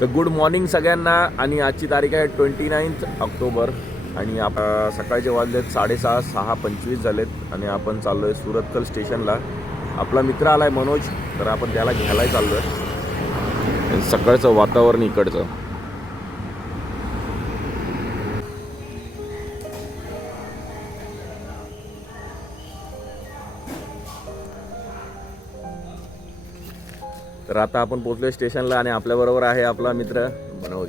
तर good morning सगळ्यांना. आणि आजची तारीख आहे 29 ऑक्टोबर आणि आपण सकाळचे वाजलेत 6:30 झालेत आणि आपण चाललो आहे सुरतकल स्टेशनला. आपला मित्र आला आहे मनोज, तर आपण त्याला घ्यायला चाललो आहे. सकाळचं वातावरण इकडचं. तर आता आपण पोहोचलोय स्टेशनला आणि आपल्याबरोबर आहे आपला मित्र मनोज.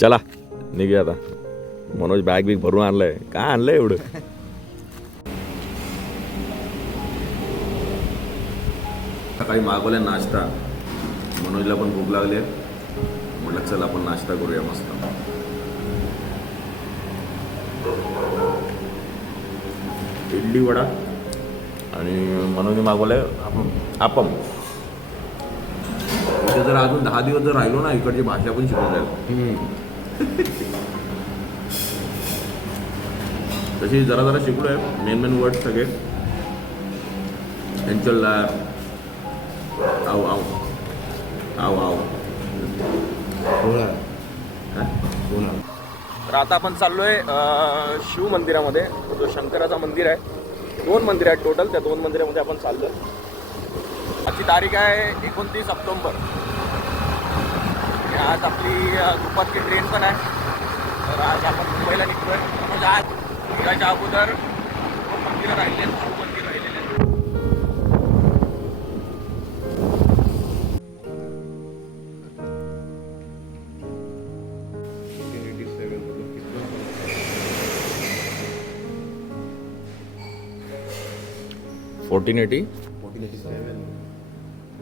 चला निघूया आता. मनोज बॅग बिग भरून आणलंय. काय आणलंय एवढं? सकाळी मागवलाय नाश्ता. मनोजला पण भूक लागली. म्हटलं चल आपण नाश्ता करूया मस्त. इडली वडा आणि मनोजने मागवलंय आपण. इथे जर अजून 10 दिवस जर राहिलो ना, इकडची भाषा पण शिकून जाईल. तशी जरा शिकलोय. मेन वर्ड सगळे. एंचलदार, आव आव आव आव. तर आता आपण चाललोय शिव मंदिरामध्ये. जो शंकराचं मंदिर आहे. 2 मंदिर आहेत टोटल. त्या 2 मंदिरामध्ये आपण चाललोय. आजची तारीख आहे 29 ऑक्टोबर. आज आपली दुपारची ट्रेन पण आहे. तर आज आपण मुंबईला निघतोय. म्हणजे आज निघायच्या अगोदर 2 मंदिरं राहिलेली आहेत. शिव मंदिर राहिलेले आहेत. 1480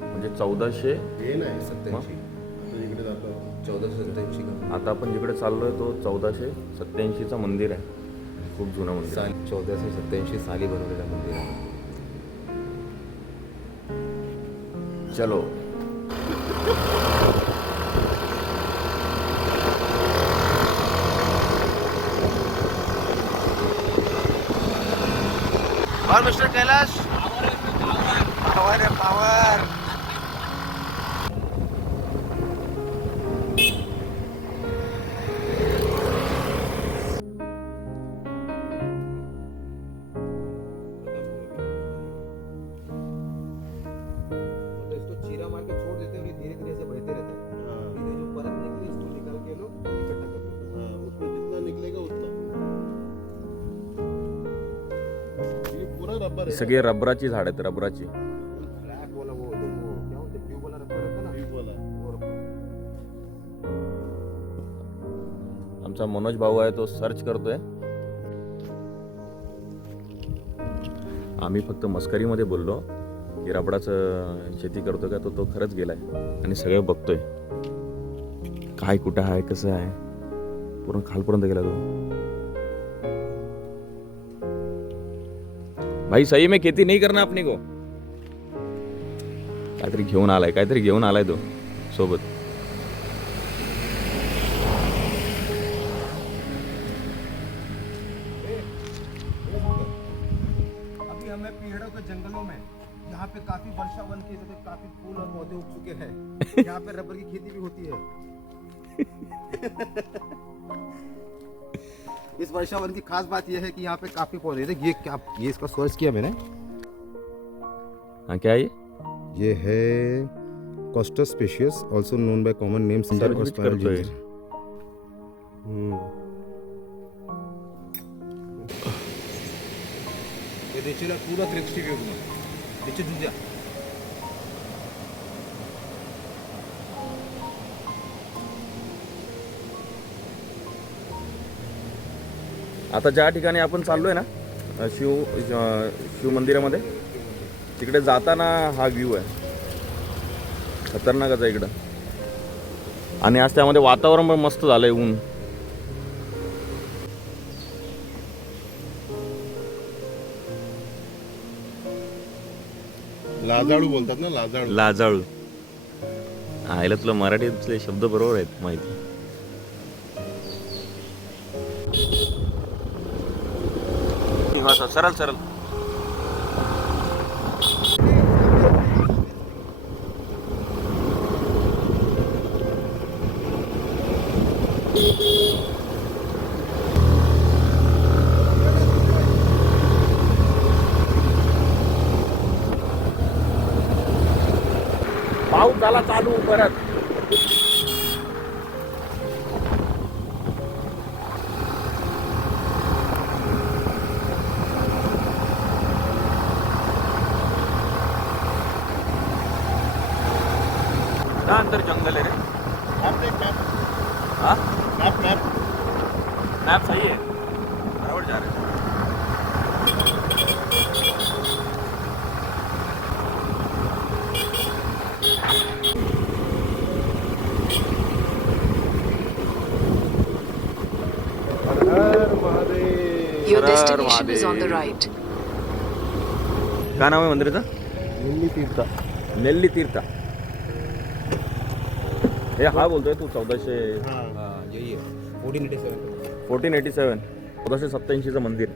म्हणजे 1487. आता आपण जिकडे चाललोय तो 1487चा मंदिर आहे. खूप जुनं मंदिर. 1487 साली बनवलेलं मंदिर आहे. चलो. और मिस्टर कैलाश पावर है पावर. इसको चीरा मार के छोड़ देते हैं, धीरे धीरे से बहते रहता है. धीरे जो परत निकली इसको निकाल के लोग इकट्ठा करते हैं. उसमें जितना निकलेगा उतना. ये पूरा रबर है. सगळे रबराची झाड आहेत. रबराची. फ्लैग वाला वो क्या होता है, ट्यूब वाला रबर रहता है ना, ट्यूब वाला. वो रबर. आमचा मनोज भाऊ आहे तो सर्च करतोय. आम्ही फक्त मस्करीमध्ये बोललो की रबराचं शेती करतो का, तो खरंच गेलाय आणि सगळं बघतोय काय कुठं आहे कसं आहे. पूर्ण खालपर्यंत गेला तो. भाई सही में खेती नहीं करना अपने को. काहीतरी घेऊन आलाय तो सोबत. अभी हमें पेड़ों के जंगलों में यहाँ पे काफी वर्षा वन के जैसे काफी फूल और पौधे उग चुके हैं. यहाँ पे रबर की खेती भी होती है. इस वर्षा वन की खास बात यह है कि यहाँ पे काफी पौधे हैं. ये क्या, ये इसका सर्च किया मैंने. हाँ क्या है ये है Costus speciosus, also known by common name cinder और स्पाइरल जिंजर. ये नीचे पूरा 360 व्यू में नीचे जुंजा. आता ज्या ठिकाणी आपण चाललोय ना शिव मंदिरामध्ये, तिकडे जाताना हा व्ह्यू आहे. खतरनाकच आहे इकडं. आणि आज त्यामध्ये वातावरण पण मस्त झालंय. ऊन. लाजाळू बोलतात ना, लाजाळू. लाजाळू. आयला तुला मराठीतले शब्द बरोबर आहेत माहिती. सरळ सरळ. चालू परत. का अंतर जंगल है रे. मॅप देख मॅप हाँ मॅप मॅप मैप सही है, बराबर जा रहे हैं. हर Mahadev. Your her her destination is on the Mahadev. right. काय नाव आहे मंदिराचं? दिल्ली तीर्थ. नेल्ली तीर्थ. हे हा बोलतोय तू 1400 यही है 1487 1487 1487चं मंदिर.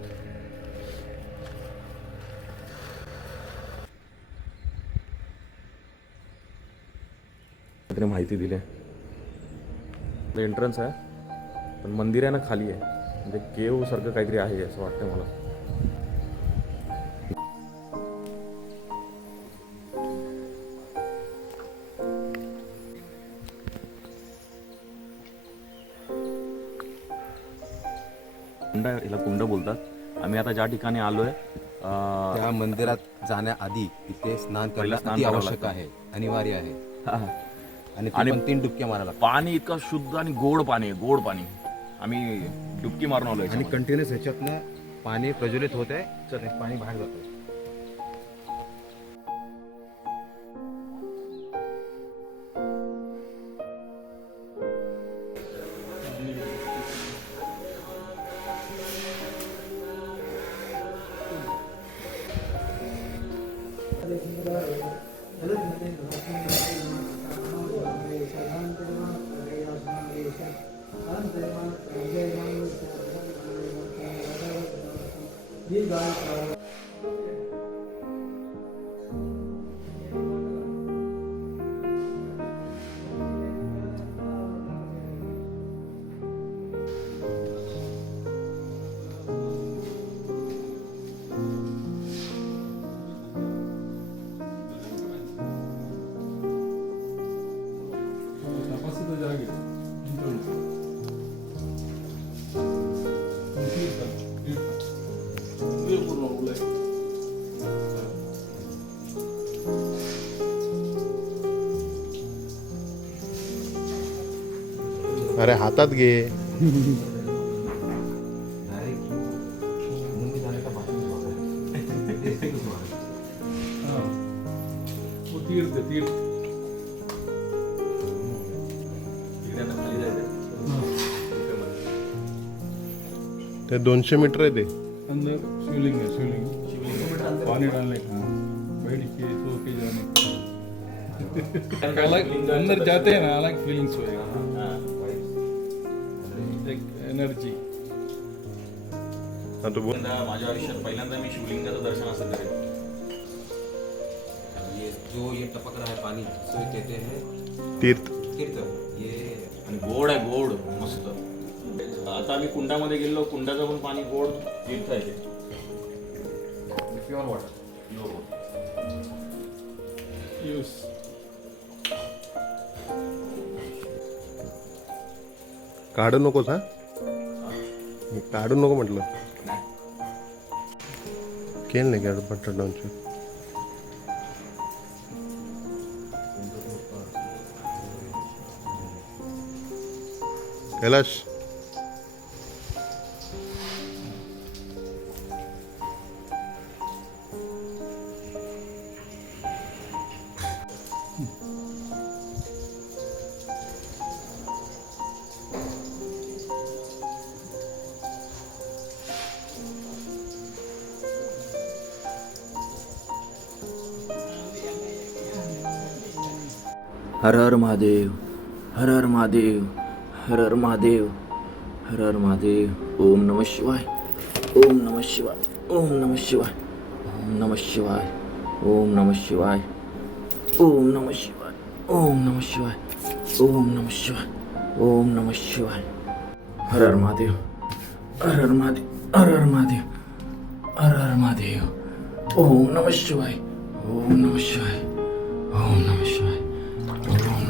त्याने माहिती दिली. एंट्रन्स आहे पण मंदिर आहे ना खाली आहे, म्हणजे केव सारखं काहीतरी आहे असं वाटतं मला. कुंड, याला कुंड बोलतात. आम्ही आता ज्या ठिकाणी आलोय त्या मंदिरात जाण्याआधी इथे स्नान पहिलं करणं स्नान अति करावं आवश्यक लागतं. आहे, अनिवार्य आहे. आणि आणि- ते पण 3 डुबक्या मारायला लागतात. पाणी इतकं शुद्ध आणि गोड पाणी आहे, गोड पाणी. आम्ही डुबकी मारून आलोय आणि कंटिन्युअस ह्याच्यातनं पाणी प्रज्वलित होत आहे, तर पाणी बाहेर जातं. अरे हातात घे. ते 200 मीटर आहे ते. अंदर शिवलिंग है, शिवलिंग पानी डालने का, बैठ के सो के जाने का. अलग अंदर जाते हैं ना, अलग फीलिंग्स होएगा, एक एनर्जी. हा तो बोल. माझ्या आयुष्यात पहिल्यांदा मी शिवलिंगाचं दर्शन असं करेन. ये जो ये टपक रहा है पानी, इसको कहते हैं तीर्थ. तीर्थ. ये आणि गोड आहे, गोड मस्त. आता आम्ही कुंडामध्ये गेलो, कुंडाचं पण पाणी गोड तीर्थ आहे ते. Pure water. यूज काढू नकोस हा. काढू नको म्हटलं. केलं नाही काढू बटर डाऊनचे. कैलाश हर हर महादेव, हर हर महादेव, हर हर महादेव, हर हर महादेव. ओम नमः शिवाय, ओम नमः शिवाय, ओम नमः शिवाय, ओम नमः शिवाय, ओम नमः शिवाय, ओम नमः शिवाय, ओम नमः शिवाय, ओम नमः शिवाय, ओम नमः शिवाय. हर हर महादेव, हर हर महादेव, हर हर महादेव, हर हर महादेव. ओम नमः शिवाय, ओम नमः शिवाय, ओम नमः शिवाय, ओम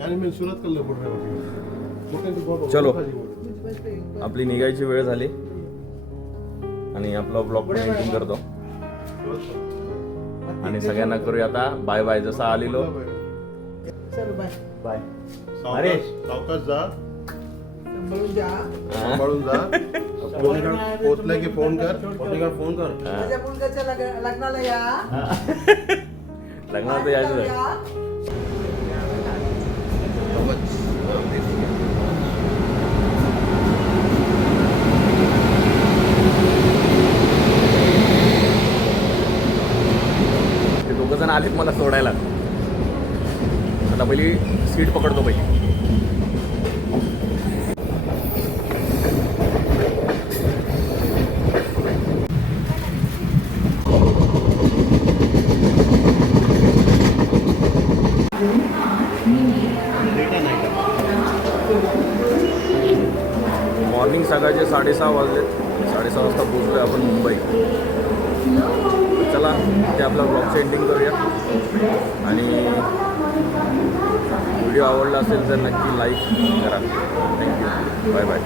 यानी मैं सूरत कर ले बोल रहा हूँ चलो आपली निघायची वेळ झाली आणि आपला ब्लॉग पण एंडिंग करतो आणि सगळ्यांना करूया आता बाय बाय. जसा आलेलो बाय. अरे सावकाश जा, संभळून जा. सांभाळून जा. पोहोचला की फोन कर. फोन कर. माझ्या मुलगाच्या लग्नाला या. लग्नात यायचं आहे. ते दोघं जण आलेत मला सोडायला. आता पहिली सीट पकडतो पहिली. मॉर्निंग सकाळचे 6:30 वाजलेत. 6:30 वाजता पोहोचलो आहे आपण मुंबई. चला ते आपला ब्लॉगचं एंडिंग करूया आणि व्हिडिओ आवडला असेल तर नक्की लाईक करा. थँक्यू. Bye bye.